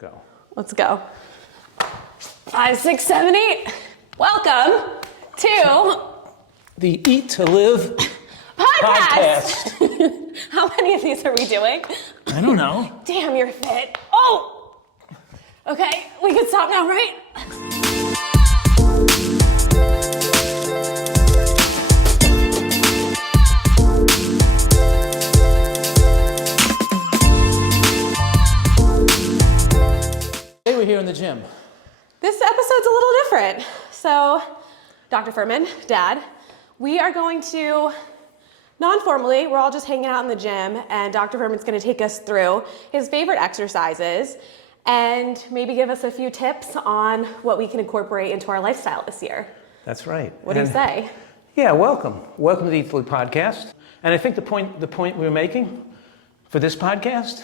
Go. Let's go. 5, 6, 7, 8. Welcome to the Eat to Live podcast. How many of these are we doing? I don't know. Damn, you're fit. Oh! Okay, we can stop now, right? Today we're here in the gym. This episode's a little different. So, Dr. Furman, Dad, we are going to, non-formally, we're all just hanging out in the gym, and Dr. Furman's gonna take us through his favorite exercises and maybe give us a few tips on what we can incorporate into our lifestyle this year. That's right. What do you say? Yeah, welcome. Welcome to the Eat to Live podcast. And I think the point we were making for this podcast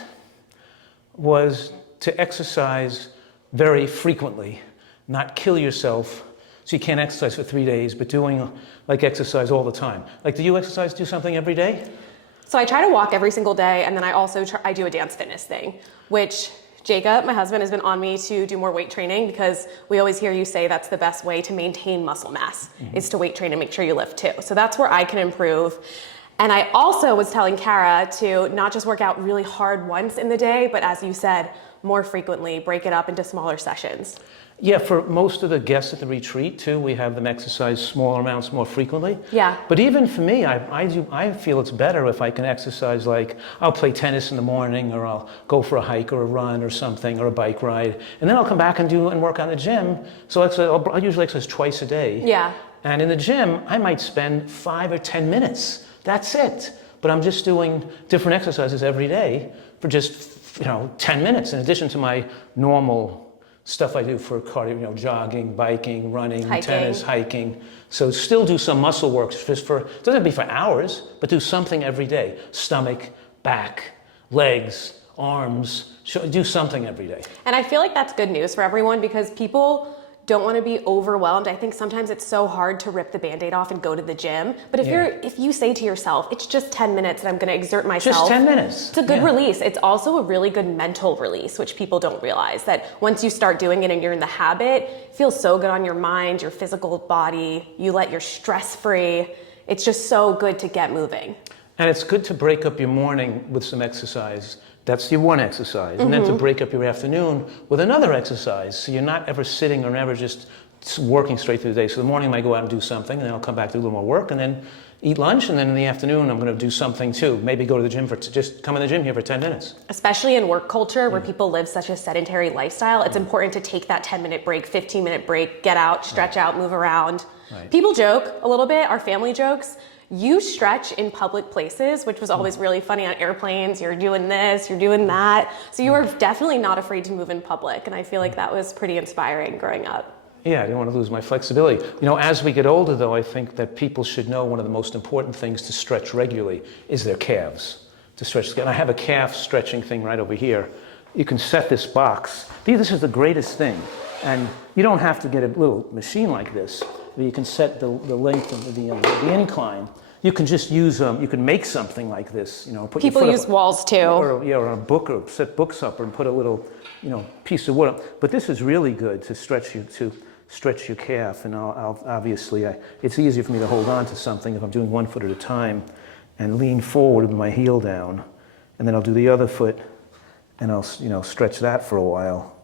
was to exercise very frequently, not kill yourself so you can't exercise for 3 days, but doing like exercise all the time. Like, do you exercise, do something every day? So I try to walk every single day, and then I also I do a dance fitness thing, which Jacob, my husband, has been on me to do more weight training because we always hear you say that's the best way to maintain muscle mass, is to weight train and make sure you lift too. So that's where I can improve. And I also was telling Kara to not just work out really hard once in the day, but as you said, more frequently, break it up into smaller sessions. Yeah, for most of the guests at the retreat too, we have them exercise smaller amounts more frequently. Yeah. But even for me, I feel it's better if I can exercise, like I'll play tennis in the morning, or I'll go for a hike or a run or something, or a bike ride, and then I'll come back and work out in the gym. So I'll usually exercise twice a day. Yeah. And in the gym, I might spend 5 or 10 minutes. That's it. But I'm just doing different exercises every day for just 10 minutes in addition to my normal stuff I do for cardio, jogging, biking, running, hiking. Tennis, hiking. So still do some muscle work just it doesn't have to be for hours, but do something every day. Stomach, back, legs, arms, do something every day. And I feel like that's good news for everyone because people don't want to be overwhelmed. I think sometimes it's so hard to rip the Band-Aid off and go to the gym. But if you say to yourself, it's just 10 minutes and I'm going to exert myself. Just 10 minutes. It's a good release. It's also a really good mental release, which people don't realize, that once you start doing it and you're in the habit, it feels so good on your mind, your physical body. You let your stress free. It's just so good to get moving. And it's good to break up your morning with some exercise. That's your one exercise. And then to break up your afternoon with another exercise. So you're not ever sitting or never just working straight through the day. So the morning I might go out and do something, and then I'll come back, do a little more work, and then eat lunch. And then in the afternoon, I'm going to do something too. Maybe go to the gym just come in the gym here for 10 minutes. Especially in work culture where people live such a sedentary lifestyle, it's important to take that 10-minute break, 15-minute break, get out, stretch out, move around. Right. People joke a little bit, our family jokes. You stretch in public places, which was always really funny on airplanes. You're doing this, you're doing that. So you are definitely not afraid to move in public. And I feel like that was pretty inspiring growing up. Yeah, I didn't want to lose my flexibility. As we get older, though, I think that people should know one of the most important things to stretch regularly is their calves. To stretch, and I have a calf stretching thing right over here. You can set this box. This is the greatest thing. And you don't have to get a little machine like this. You can set the length of the incline. You can just use you can make something like this. Put People your foot use up, walls too. or a book, or set books up, and put a little piece of wood up. But this is really good to stretch your calf. And I'll obviously it's easier for me to hold on to something if I'm doing one foot at a time, and lean forward with my heel down, and then I'll do the other foot, and I'll stretch that for a while.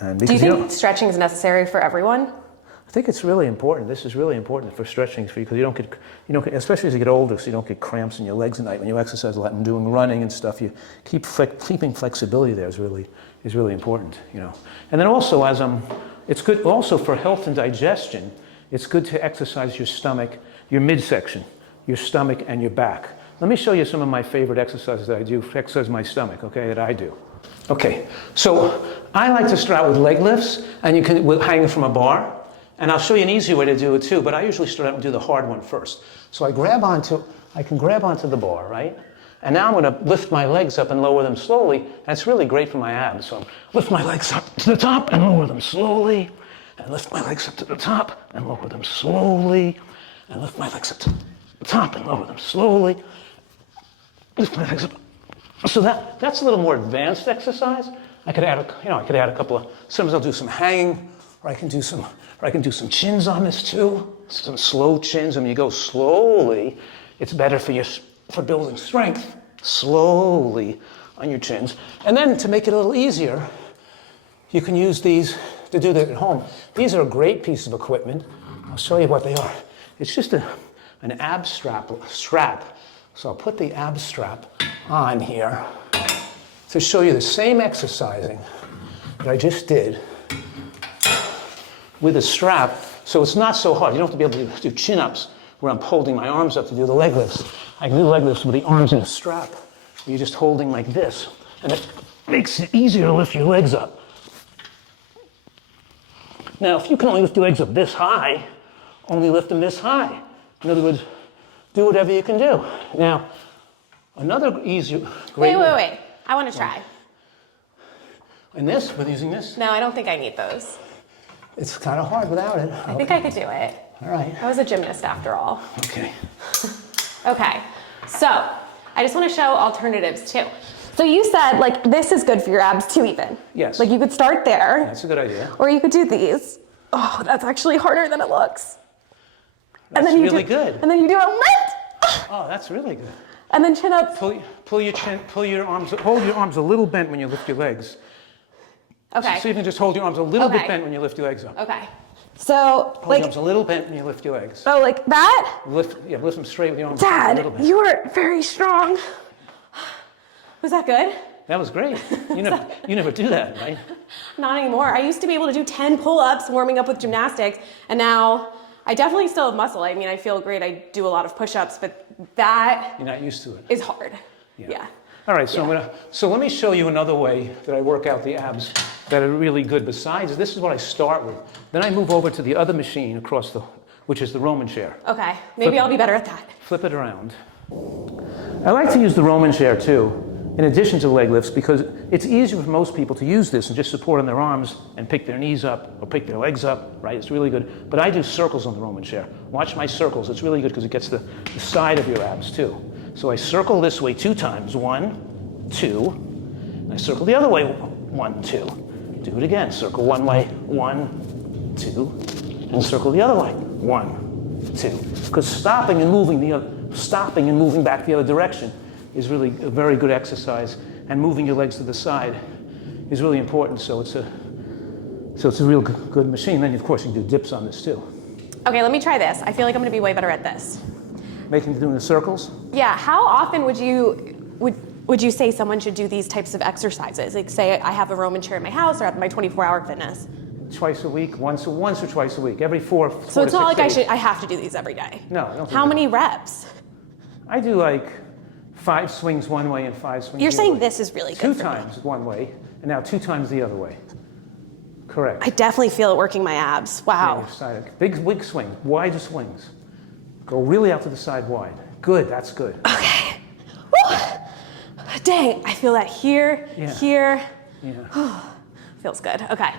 And do you think stretching is necessary for everyone? I think it's really important. This is really important for stretching for you because you don't get, especially as you get older, so you don't get cramps in your legs at night when you exercise a lot and doing running and stuff. You keeping flexibility there is really important, And then also it's good also for health and digestion. It's good to exercise your stomach, your midsection, your stomach and your back. Let me show you some of my favorite exercises that I do to exercise my stomach. Okay, that I do. Okay, so I like to start with leg lifts, and you can hang from a bar. And I'll show you an easy way to do it too, but I usually start out and do the hard one first. So I can grab onto the bar, right? And now I'm going to lift my legs up and lower them slowly, and it's really great for my abs. So lift my legs up to the top and lower them slowly, and lift my legs up to the top and lower them slowly, and lift my legs up to the top and lower them slowly, lift my legs up. So that's a little more advanced exercise. I could add a couple of, sometimes I'll do some hanging, or I can do some chins on this too. Some slow chins. And when you go slowly, it's better for building strength. Slowly on your chins. And then to make it a little easier, you can use these to do that at home. These are a great piece of equipment. I'll show you what they are. It's just an ab strap. So I'll put the ab strap on here to show you the same exercising that I just did with a strap. So it's not so hard. You don't have to be able to do chin-ups where I'm holding my arms up to do the leg lifts. I can do the leg lifts with the arms in a strap. You're just holding like this. And it makes it easier to lift your legs up. Now, if you can only lift your legs up this high, only lift them this high. In other words, do whatever you can do. Now, another easier, great Wait. I want to try. And this, with using this, No, I don't think I need those. it's kind of hard without it. I think I could do it. All right. I was a gymnast after all. Okay. Okay, so I just want to show alternatives too. So you said like this is good for your abs too even. Yes. Like you could start there. That's a good idea. Or you could do these. Oh, that's actually harder than it looks. That's really good. And then you do a lift. Oh, that's really good. And then chin up. Pull your arms, hold your arms a little bent when you lift your legs. Okay. So you can just hold your arms a little bit Okay. bent when you lift your legs up. Okay. So Hold like, your arms a little bent when you lift your legs. oh, like that? Lift them straight with your arms a little Dad, bit. you are very strong. Was that good? That was great. You never do that, right? Not anymore. I used to be able to do 10 pull-ups warming up with gymnastics, and now I definitely still have muscle. I mean, I feel great. I do a lot of push-ups, but that You're not used to it. is hard. Yeah. All right, so let me show you another way that I work out the abs that are really good. Besides, this is what I start with. Then I move over to the other machine which is the Roman chair. Okay. Maybe I'll be better at that. Flip it around. I like to use the Roman chair too, in addition to leg lifts, because it's easier for most people to use this and just support on their arms and pick their knees up or pick their legs up, right? It's really good. But I do circles on the Roman chair. Watch my circles. It's really good because it gets the side of your abs too. So I circle this way 2 times. 1, 2. And I circle the other way. 1, 2. Do it again. Circle one way. 1, 2. And circle the other way. 1, 2. Because stopping and moving back the other direction is really a very good exercise, and moving your legs to the side is really important. So it's a real good machine. Then of course you can do dips on this too. Okay, let me try this. I feel like I'm going to be way better at this. Doing the circles. Yeah. How often would you say someone should do these types of exercises? Like, say I have a Roman chair in my house or at my 24-hour fitness. Twice a week, once or twice a week, every 4 to 6 So it's not like days. I have to do these every day. No, I don't think How that. many reps? I do like 5 swings one way and 5 swings You're the other saying way. this is really good 2 for me. times one way, and now 2 times the other way. Correct. I definitely feel it working my abs. Wow. Your side. Big swing, wide swings. Go really out to the side wide. Good, that's good. Okay. Woo! Dang, I feel that here, Yeah. here. Yeah. Feels good. Okay.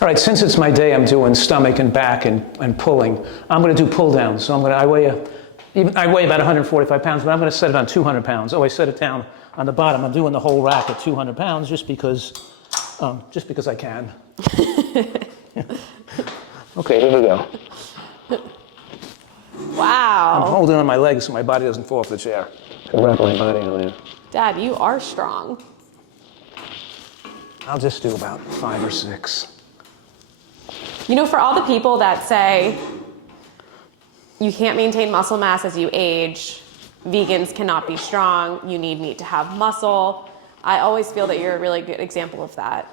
All right, since it's my day, I'm doing stomach and back and pulling. I'm going to do pull downs. So I weigh about 145 pounds, but I'm going to set it on 200 pounds. Oh, I set it down on the bottom. I'm doing the whole rack at 200 pounds just because I can. Okay, here we go. I'm Wow. holding on my legs so my body doesn't fall off the chair. Wrap my body on it. Dad, you are strong. I'll just do about 5 or 6. You know, for all the people that say you can't maintain muscle mass as you age, vegans cannot be strong, you need meat to have muscle, I always feel that you're a really good example of that.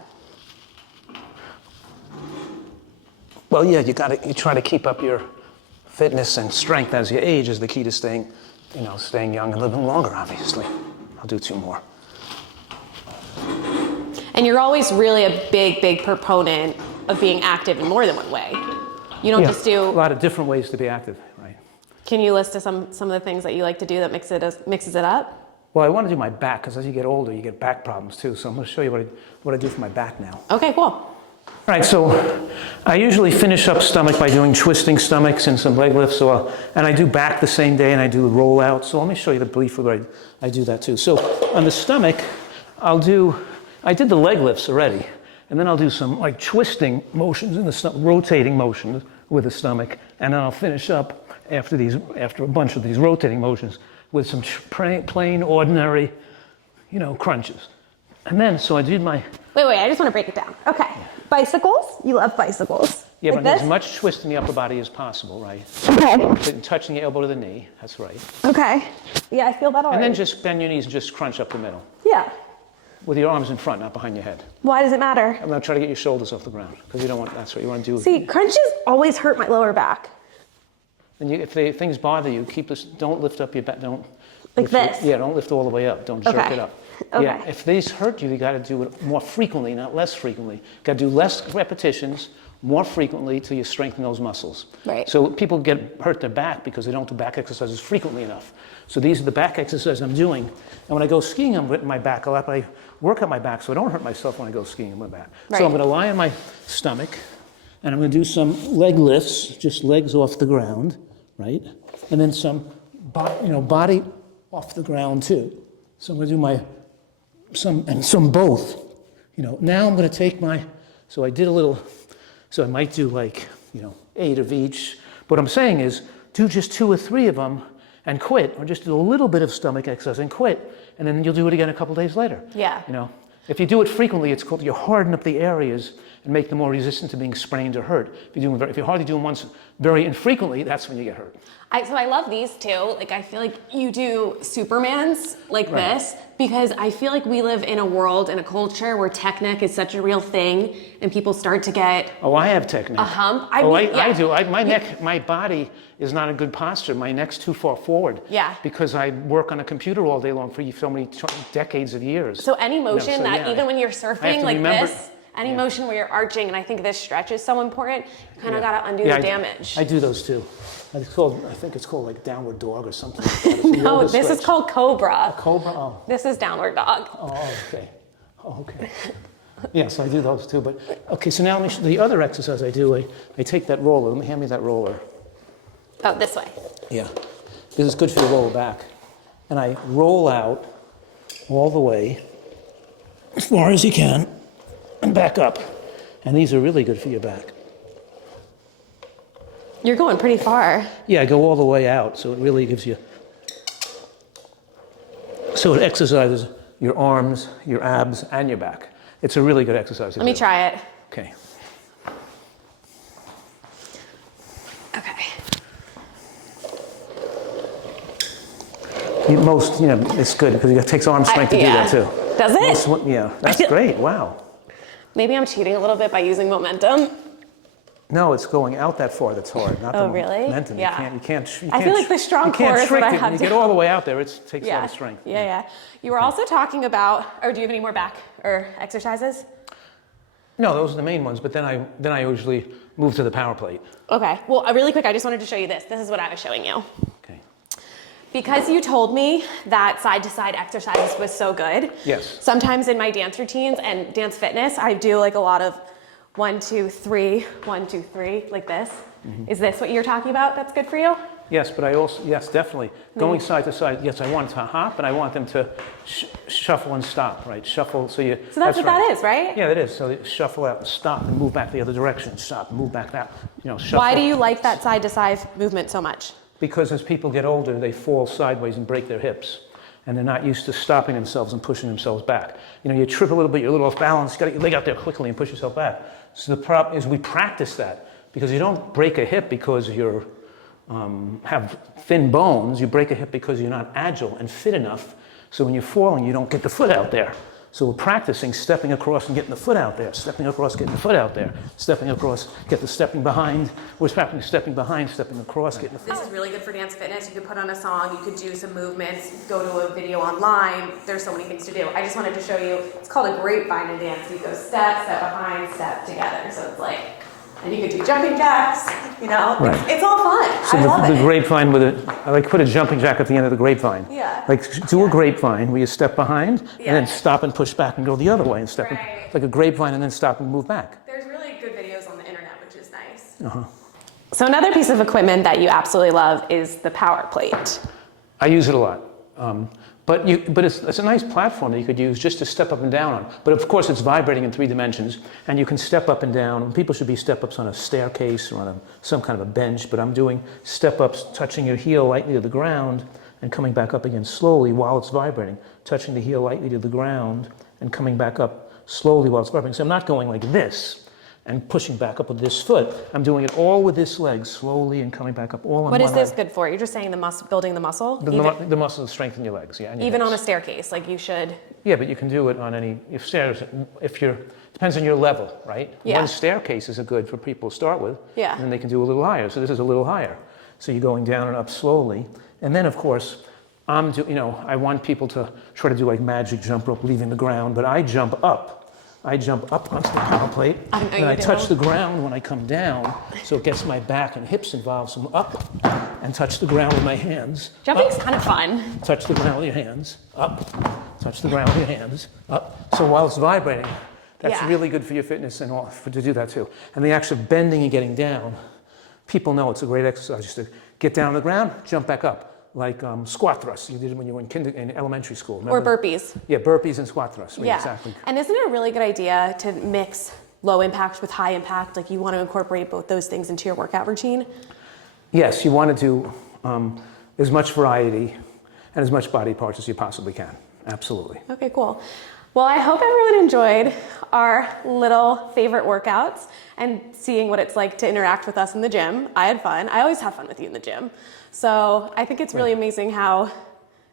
Well, yeah, you try to keep up your fitness and strength as you age is the key to staying young and living longer, obviously. I'll do 2 more. And you're always really a big proponent of being active in more than one way. You don't just a do. lot of different ways to be active, right? Can you list some of the things that you like to do that mixes it up? Well, I want to do my back because as you get older, you get back problems too. So I'm going to show you what I do for my back now. Okay, cool. All right, so I usually finish up stomach by doing twisting stomachs and some leg lifts. And I do back the same day, and I do rollout. So let me show you the brief where I do that too. So on the stomach, I'll do I did the leg lifts already, and then I'll do some like twisting motions in the stomach, rotating motions with the stomach, and then I'll finish up after a bunch of these rotating motions with some plain, ordinary, crunches. And then, so I did my... Wait, I just want to break it down. Okay. Bicycles? You love bicycles. Yeah, like but this? as much twist in the upper body as possible, right? Okay. Touching the elbow to the knee, that's right. Okay. Yeah, I feel that already. And then just bend your knees and just crunch up the middle. Yeah. With your arms in front, not behind your head. Why does it matter? I'm going to try to get your shoulders off the ground, because that's what you want to do. See, crunches always hurt my lower back. And if things bother you, don't lift up your back, don't... Like this? Don't lift all the way up, don't jerk it up. Okay. Yeah, if these hurt you, you got to do it more frequently, not less frequently. You got to do less repetitions, more frequently till you strengthen those muscles. Right. So people hurt their back because they don't do back exercises frequently enough. So these are the back exercises I'm doing. And when I go skiing, I'm with my back a lot, but I work on my back so I don't hurt myself when I go skiing on my back. Right. So I'm going to lie on my stomach, and I'm going to do some leg lifts, just legs off the ground, right? And then some body off the ground too. So I'm going to do some both. Now I'm going to take so I did a little, so I might do 8 of each. What I'm saying is do just 2 or 3 of them and quit, or just do a little bit of stomach exercise and quit, and then you'll do it again a couple days later. Yeah. If you do it frequently, it's called you harden up the areas and make them more resistant to being sprained or hurt. If you hardly do them once very infrequently, that's when you get hurt. So I love these too. I feel like you do Supermans like Right. this because I feel like we live in a world and a culture where technique is such a real thing and people start to get Oh, I have technique. a hump. I do. My neck, my body is not in good posture. My neck's too far forward. Yeah. Because I work on a computer all day long for so many decades of years. So any motion even when you're I have surfing to like remember- this, any motion where you're arching, and I think this stretch is so important, you kind of got to undo the damage. I do those too. I think it's called like downward dog or something like that. It's a No, yoga this is stretch. called Cobra. Cobra? Oh. This is downward dog. Oh, okay. Oh, okay. Yes, I do those too. But okay, so now the other exercise I do, I take that roller. Let me hand me that roller. Oh, this way. Yeah, because it's good for your lower back. And I roll out all the way as far as you can and back up. And these are really good for your back. You're going pretty far. Yeah, I go all the way out, so it really gives you... So it exercises your arms, your abs, and your back. It's a really good exercise. Let me try it. Okay. Okay. It's good because it takes arm strength to do that too. Does it? Yeah, that's great. Wow. Maybe I'm cheating a little bit by using momentum. No, it's going out that far that's hard. Not Oh, the really? momentum. Yeah. You can't. I feel like the strong you can't core is trick what I it. have When you to- get all the way out there, it takes a lot of strength. Yeah. You were also talking about, or do you have any more back or exercises? No, those are the main ones. But then I usually move to the power plate. Okay. Well, really quick, I just wanted to show you this. This is what I was showing you. Okay. Because you told me that side-to-side exercise was so good. Yes. Sometimes in my dance routines and dance fitness, I do a lot of 1, 2, 3, 1, 2, 3, like this. Mm-hmm. Is this what you're talking about that's good for you? Yes, but yes, definitely. Going side to side, yes, I want to hop, and I want them to shuffle and stop, right? Shuffle, so that's what that is, right? Yeah, it is. So they shuffle out and stop and move back the other direction, stop and move back that, shuffle. Why do you like that side-to-side movement so much? Because as people get older, they fall sideways and break their hips. And they're not used to stopping themselves and pushing themselves back. You trip a little bit, you're a little off balance, you got to get your leg out there quickly and push yourself back. So the problem is we practice that because you don't break a hip because you have thin bones. You break a hip because you're not agile and fit enough. So when you're falling, you don't get the foot out there. So we're practicing stepping across and getting the foot out there, stepping across, getting the foot out there, stepping across, get the stepping behind. We're practicing stepping behind, stepping across, getting the foot. This is really good for dance fitness. You could put on a song, you could do some movements, go to a video online. There's so many things to do. I just wanted to show you, it's called a grapevine in dance. You go step, step behind, step together. So it's and you could do jumping jacks, Right. It's all fun. So I love the it. grapevine I put a jumping jack at the end of the grapevine. Yeah. Do a grapevine where you step behind and Yeah. then stop and push back and go the other way and step Right. like a grapevine and then stop and move back. There's really good videos on the internet, which is nice. So another piece of equipment that you absolutely love is the power plate. I use it a lot. But it's a nice platform that you could use just to step up and down on. But of course, it's vibrating in 3 dimensions, and you can step up and down. People should be step-ups on a staircase or on some kind of a bench, but I'm doing step-ups, touching your heel lightly to the ground and coming back up again slowly while it's vibrating, touching the heel lightly to the ground and coming back up slowly while it's vibrating. So I'm not going like this and pushing back up with this foot. I'm doing it all with this leg, slowly and coming back up all on What one is this leg. good for? You're just saying building the muscle? The muscle to strengthen your legs, yeah. And your Even on a hips. staircase, like you should. Yeah, but you can do it on any, depends on your level, right? Yeah. One staircases are good for people to start with. Yeah. And then they can do a little higher. So this is a little higher. So you're going down and up slowly. And then, of course, I want people to try to do like magic jump rope, leaving the ground, but I jump up. I jump up onto the power plate, I know and you I do. touch the ground when I come down, so it gets my back and hips involved. So I'm up and touch the ground with my hands. Jumping's kind of fun. Touch the ground with your hands, up. Touch the ground with your hands, up. So while it's vibrating, that's Yeah. really good for your fitness and all, to do that too. And the actual bending and getting down, people know it's a great exercise just to get down on the ground, jump back up. Like squat thrusts you did when you were in elementary school. Or Remember? burpees. Yeah, burpees and squat thrusts. Right, Yeah. exactly. And isn't it a really good idea to mix low impact with high impact? Like you want to incorporate both those things into your workout routine? Yes, you want to do as much variety and as much body parts as you possibly can. Absolutely. Okay, cool. Well, I hope everyone enjoyed our little favorite workouts and seeing what it's like to interact with us in the gym. I had fun. I always have fun with you in the gym. So I think it's really amazing how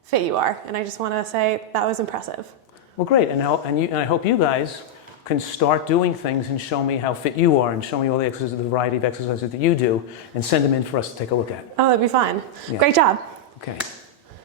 fit you are. And I just want to say that was impressive. Well, great. And I hope you guys can start doing things and show me how fit you are and show me all the exercises, the variety of exercises that you do, and send them in for us to take a look at. Oh, that'd be fun. Yeah. Great job. Okay.